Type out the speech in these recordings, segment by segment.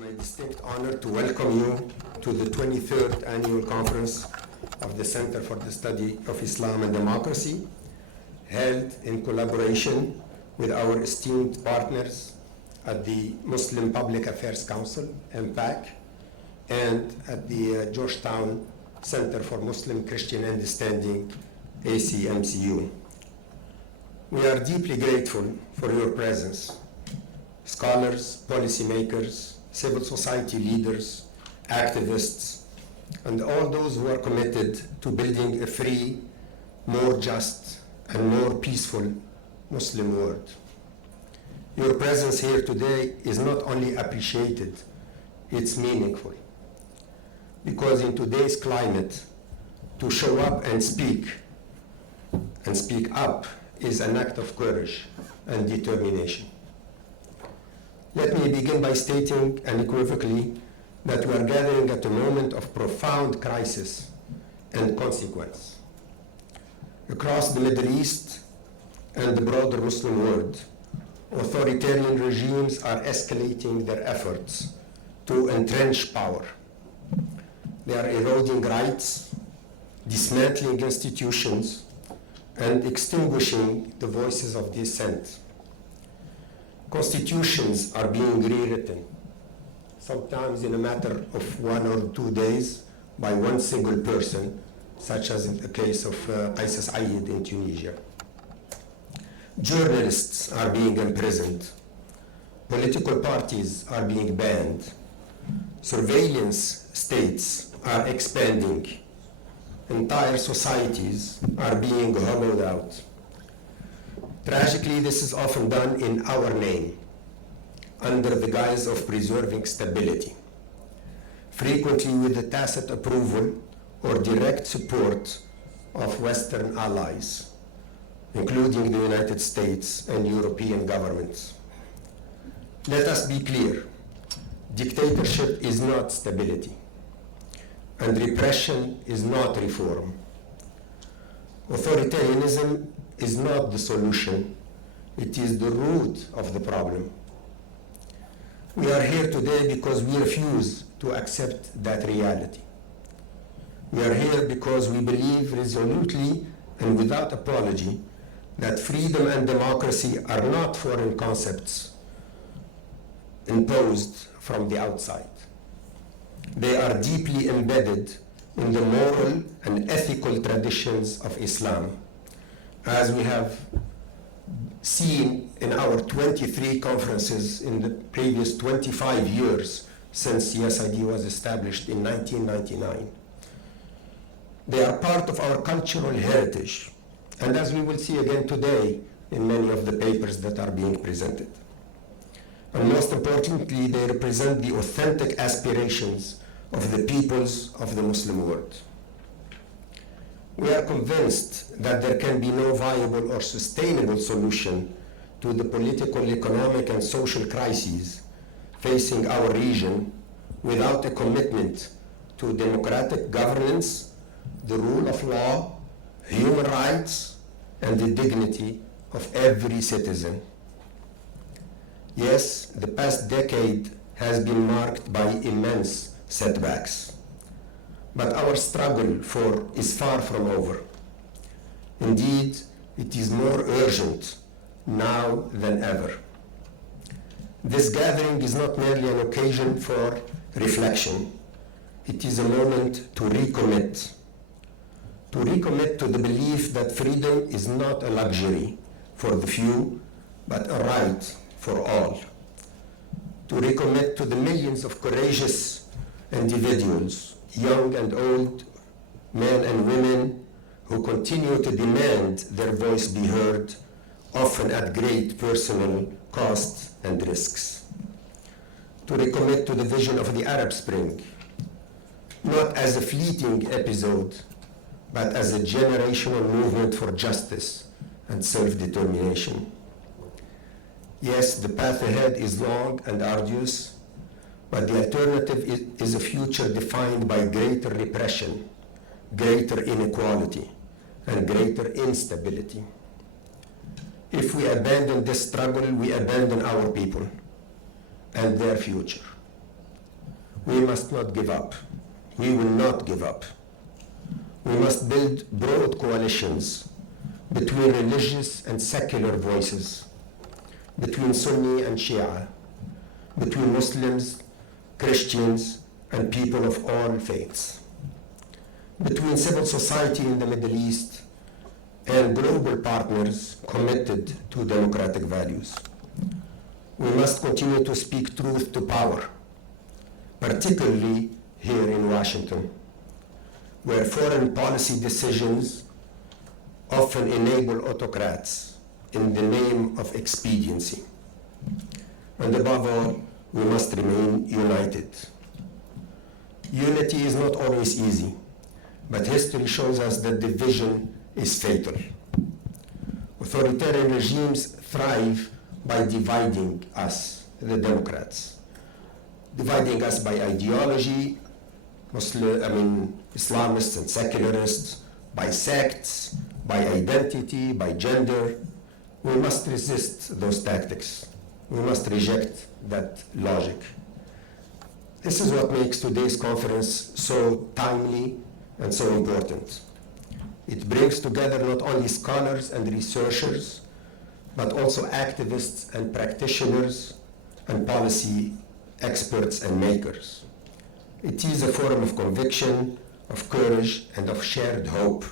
my distinct honor to welcome you to the 23rd Annual Conference of the Center for the Study of Islam and Democracy, held in collaboration with our esteemed partners at the Muslim Public Affairs Council, MPAC, and at the Georgetown Center for Muslim Christian Understanding, ACMCU. We are deeply grateful for your presence. Scholars, policymakers, civil society leaders, activists, and all those who are committed to building a free, more just, and more peaceful Muslim world. Your presence here today is not only appreciated, it's meaningful. Because in today's climate, to show up and speak up is an act of courage and determination. Let me begin by stating unequivocally that we are gathering at a moment of profound crisis and consequence. Across the Middle East and the broader Muslim world, authoritarian regimes are escalating their efforts to entrench power. They are eroding rights, dismantling institutions, and extinguishing the voices of dissent. Constitutions are being rewritten, sometimes in a matter of 1 or 2 days by one single person, such as in the case of CSID in Tunisia. Journalists are being imprisoned. Political parties are being banned. Surveillance states are expanding. Entire societies are being hollowed out. Tragically, this is often done in our name, under the guise of preserving stability, frequently with the tacit approval or direct support of Western allies, including the United States and European governments. Let us be clear, dictatorship is not stability, and repression is not reform. Authoritarianism is not the solution, it is the root of the problem. We are here today because we refuse to accept that reality. We are here because we believe resolutely and without apology that freedom and democracy are not foreign concepts imposed from the outside. They are deeply embedded in the moral and ethical traditions of Islam, as we have seen in our 23 conferences in the previous 25 years since CSID was established in 1999. They are part of our cultural heritage, and as we will see again today in many of the papers that are being presented. And most importantly, they represent the authentic aspirations of the peoples of the Muslim world. We are convinced that there can be no viable or sustainable solution to the political, economic, and social crises facing our region without a commitment to democratic governance, the rule of law, human rights, and the dignity of every citizen. Yes, the past decade has been marked by immense setbacks. But our struggle is far from over. Indeed, it is more urgent now than ever. This gathering is not merely an occasion for reflection. It is a moment to recommit to the belief that freedom is not a luxury for the few, but a right for all. To recommit to the millions of courageous individuals, young and old, men and women, who continue to demand their voice be heard, often at great personal cost and risks. To recommit to the vision of the Arab Spring, not as a fleeting episode, but as a generational movement for justice and self-determination. Yes, the path ahead is long and arduous, but the alternative is a future defined by greater repression, greater inequality, and greater instability. If we abandon this struggle, we abandon our people and their future. We must not give up. We will not give up. We must build broad coalitions between religious and secular voices, between Sunni and Shia, between Muslims, Christians, and people of all faiths, between civil society in the Middle East and global partners committed to democratic values. We must continue to speak truth to power, particularly here in Washington, where foreign policy decisions often enable autocrats in the name of expediency. And above all, we must remain united. Unity is not always easy, but history shows us that division is fatal. Authoritarian regimes thrive by dividing us, the Democrats, dividing us by ideology, Islamists and secularists, by sects, by identity, by gender. We must resist those tactics. We must reject that logic. This is what makes today's conference so timely and so important. It brings together not only scholars and researchers, but also activists and practitioners and policy experts and makers. It is a forum of conviction, of courage, and of shared hope.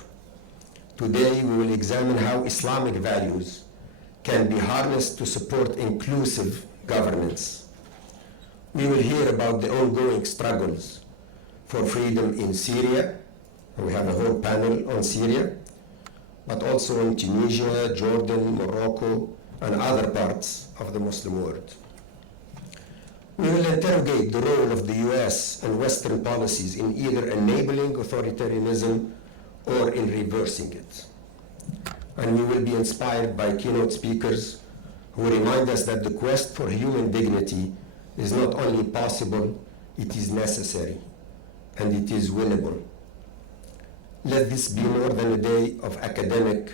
Today we will examine how Islamic values can be harnessed to support inclusive governance. We will hear about the ongoing struggles for freedom in Syria. We have a whole panel on Syria, but also in Tunisia, Jordan, Morocco, and other parts of the Muslim world. We will interrogate the role of the US and Western policies in either enabling authoritarianism or in reversing it. And we will be inspired by keynote speakers who remind us that the quest for human dignity is not only possible, it is necessary, and it is winnable. Let this be more than a day of academic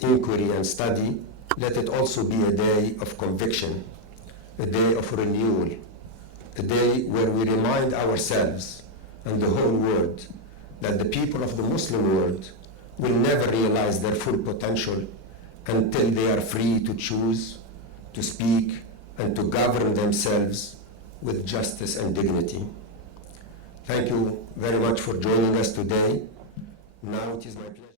inquiry and study. Let it also be a day of conviction, a day of renewal, a day where we remind ourselves and the whole world that the people of the Muslim world will never realize their full potential until they are free to choose, to speak, and to govern themselves with justice and dignity. Thank you very much for joining us today. Now it is my pleasure.